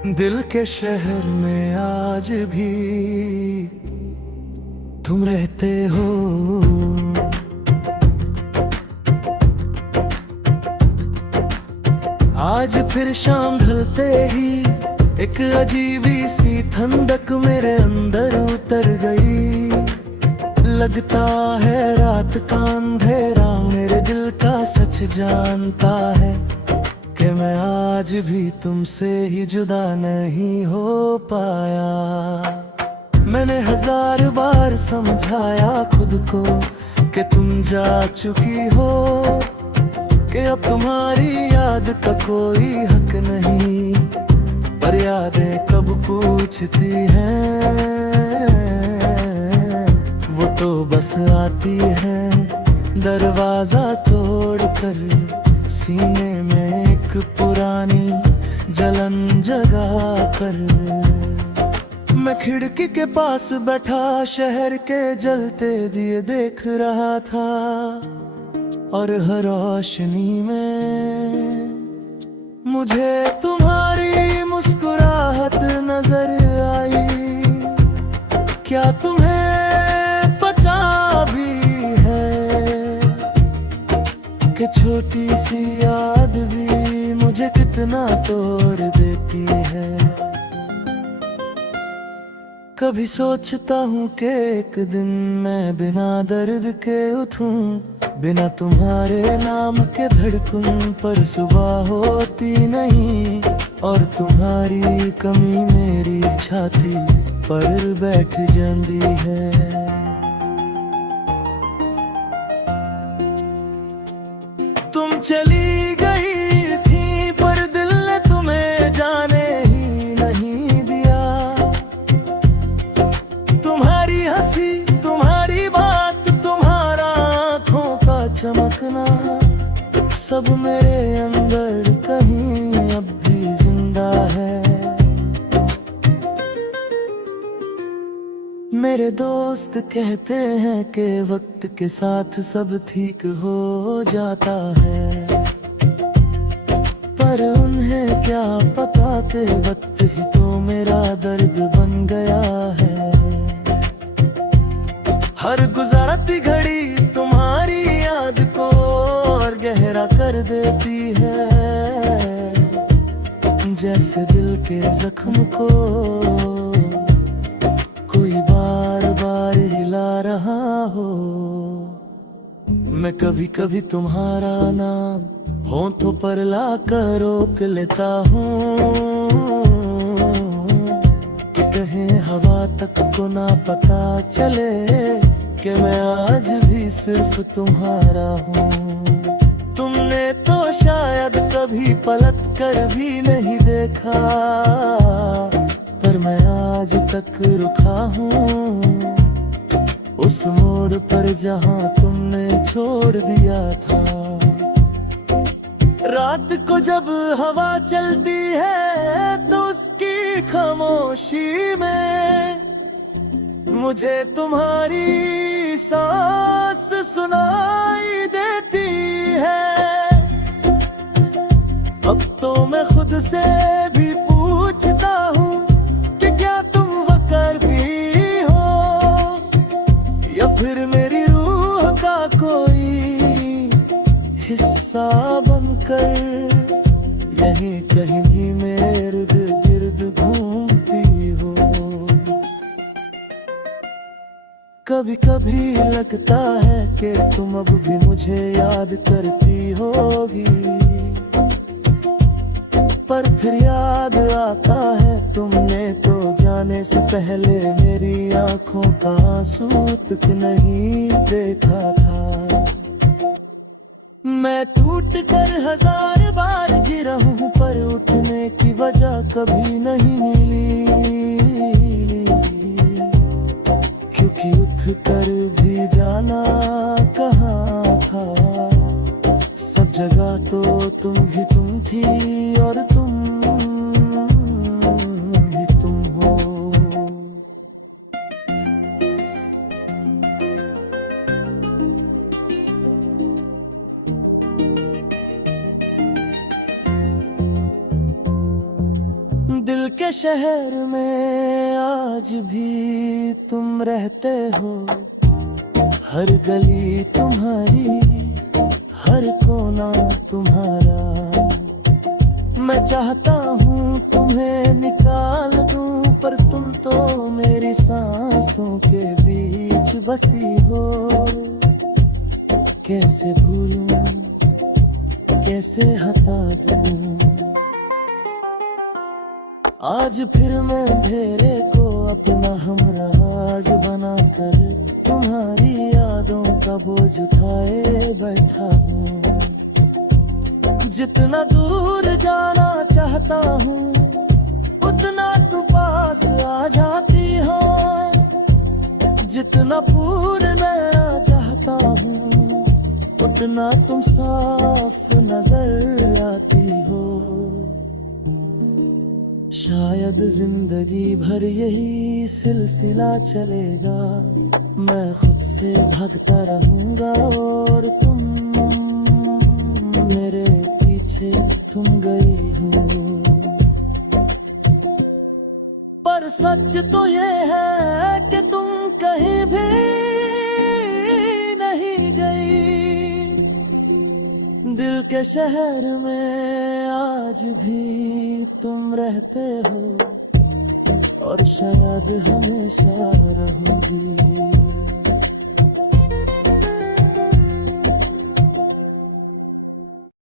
दिल के शहर में आज भी तुम रहते हो। आज फिर शाम ढलते ही एक अजीबी सी ठंडक मेरे अंदर उतर गई। लगता है रात का अंधेरा मेरे दिल का सच जानता है कि मैं आज भी तुमसे ही जुदा नहीं हो पाया। मैंने हजार बार समझाया खुद को कि तुम जा चुकी हो, कि अब तुम्हारी याद का कोई हक नहीं। पर यादें कब पूछती हैं, वो तो बस आती है दरवाजा तोड़कर, सीने में एक पुरानी जलन जगा कर। मैं खिड़की के पास बैठा शहर के जलते दिए देख रहा था, और हर रोशनी में मुझे तुम्हारी मुस्कुराहट नजर आई। क्या तुम्हें पता भी है कि छोटी सी याद भी मुझे कितना तोड़ देती है। कभी सोचता हूँ कि एक दिन मैं बिना दर्द के उठूं, बिना तुम्हारे नाम के धड़कन पर सुबह होती नहीं, और तुम्हारी कमी मेरी छाती पर बैठ जाती है। तुम चली गई थी पर दिल ने तुम्हें जाने ही नहीं दिया। तुम्हारी हंसी, तुम्हारी बात, तुम्हारा आँखों का चमकना, सब मेरे अंदर कहीं अब भी जिंदा है। मेरे दोस्त कहते हैं कि वक्त के साथ सब ठीक हो जाता है, पर उन्हें क्या पता कि वक्त ही तो मेरा दर्द बन गया है। हर गुजरती घड़ी तुम्हारी याद को और गहरा कर देती है, जैसे दिल के जख्म को कोई बार बार हिला रहा हो। मैं कभी कभी तुम्हारा नाम होठों पर ला कर रोक लेता हूँ, कि कहीं हवा तक को ना पता चले कि मैं आज भी सिर्फ तुम्हारा हूँ। तुमने तो शायद कभी पलट कर भी नहीं देखा, पर मैं आज तक रुका हूँ उस मोड़ पर जहाँ तुमने छोड़ दिया था। रात को जब हवा चलती है तो उसकी खामोशी में मुझे तुम्हारी सांस सुनाई देती है। अब तो मैं खुद से भी पूछता हूँ कि क्या तुम वक़्र भी हो, या फिर मेरी रूह का कोई हिस्सा बनकर यहीं कहीं भी मेरे इर्द गिर्द घूमती हो। कभी कभी लगता है कि तुम अब भी मुझे याद करती होगी, पर फिर याद आता है तुमने तो जाने से पहले मेरी आंखों का आंसू तक नहीं देखा था। मैं टूट कर हजार बार गिरा हूँ पर उठने की वजह कभी नहीं मिली, क्योंकि उठ कर भी जाना कहाँ था। सब जगह तो तुम ही तुम थी और तुम ही तुम हो। के शहर में आज भी तुम रहते हो, हर गली तुम्हारी, हर कोना तुम्हारा। मैं चाहता हूँ तुम्हें निकाल दूं, पर तुम तो मेरी सांसों के बीच बसी हो। कैसे भूलूं, कैसे हटा दूं। आज फिर मैं अंधेरे को अपना हमराज बनाकर तुम्हारी यादों का बोझ उठाए बैठा हूँ। जितना दूर जाना चाहता हूँ, उतना तुम पास आ जाती हो। जितना पूर्ण रहना चाहता हूँ, उतना तुम साफ नजर आती हो। शायद जिंदगी भर यही सिलसिला चलेगा, मैं खुद से भागता रहूंगा और तुम मेरे पीछे तुम गई हो। पर सच तो ये है कि तुम कहीं भी नहीं गई। दिल के शहर में आज भी तुम रहते हो, और शायद हमेशा रहोगी।